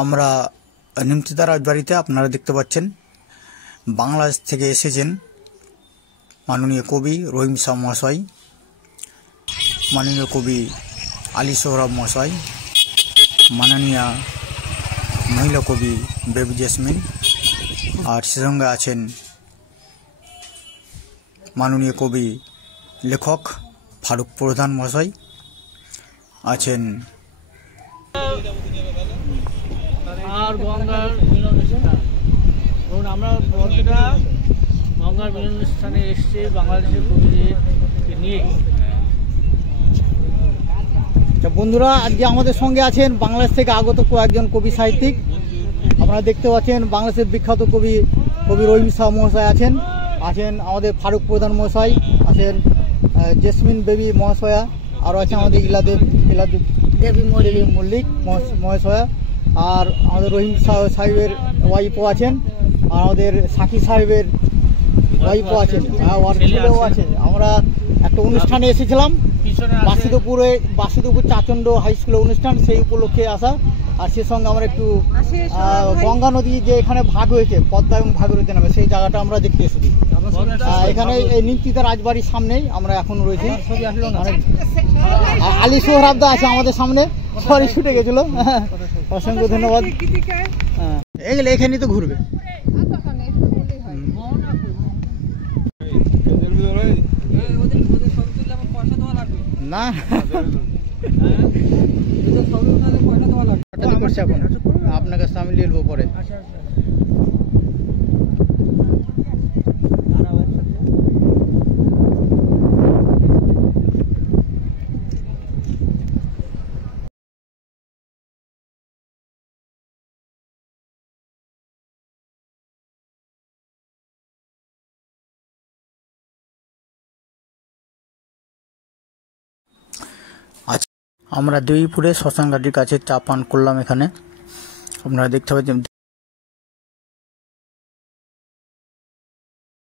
আমরা নিমতিতা রাজবাড়িতে আপনারা দেখতে পাচ্ছেন বাংলাদেশ থেকে এসেছেন মাননীয় কবি রহিম শাহ মহাশয়, মাননীয় কবি আলী সোহরাব মহাশয়, মাননীয় মহিলা কবি বেবি জেসমিন, আর সে সঙ্গে আছেন মাননীয় কবি লেখক ফারুক প্রধান মহাশয়, আছেন আর গঙ্গার মিলন স্থান। ধরুন আমরা বর্তটা গঙ্গার মিলন স্থানে এসছে বাংলাদেশের কবিদেরকে নিয়ে। বন্ধুরা, আজকে আমাদের সঙ্গে আছেন বাংলাদেশ থেকে আগত কয়েকজন কবি সাহিত্যিক। আপনারা দেখতে পাচ্ছেন বাংলাদেশের বিখ্যাত কবি রহিম শাহ মহাশয় আছেন আমাদের ফারুক প্রধান মহাশয়, আছেন জেসমিন বেবি মহাশয়া, আরও আছে আমাদের ইলাদেব দেবী মল্লিক মহাশয়া, আর আমাদের রহিম সাহেবের ওয়াইফও আছেন, আর আমাদের সাকি সাহেবের ওয়াইফও আছেন, আর ছেলেও আছে। আমরা একটা অনুষ্ঠানে এসেছিলাম বাসুদেবপুর চাচণ্ড হাই স্কুলের অনুষ্ঠান, সেই উপলক্ষে আসা। আর সে সঙ্গে আমরা একটু গঙ্গা নদী যে এখানে ভাগ হয়েছে পদ্মা এবং ভাগীরথী নামে, সেই জায়গাটা আমরা দেখতে এসেছি। এখানে এই নিমতিতা রাজবাড়ির সামনেই আমরা এখন রয়েছি। আলী সোহরাবদা আছে আমাদের সামনে, সরি ছুটে গেছিল, অসংখ্য ধন্যবাদ। এগুলো এখানেই তো ঘুরবে না করছি এখন, আপনার কাছে আমি লিখবো পরে। আমরা দেবীপুরে শ্মশান ঘাটির কাছে চা পান করলাম। এখানে আপনারা দেখতে পাচ্ছেন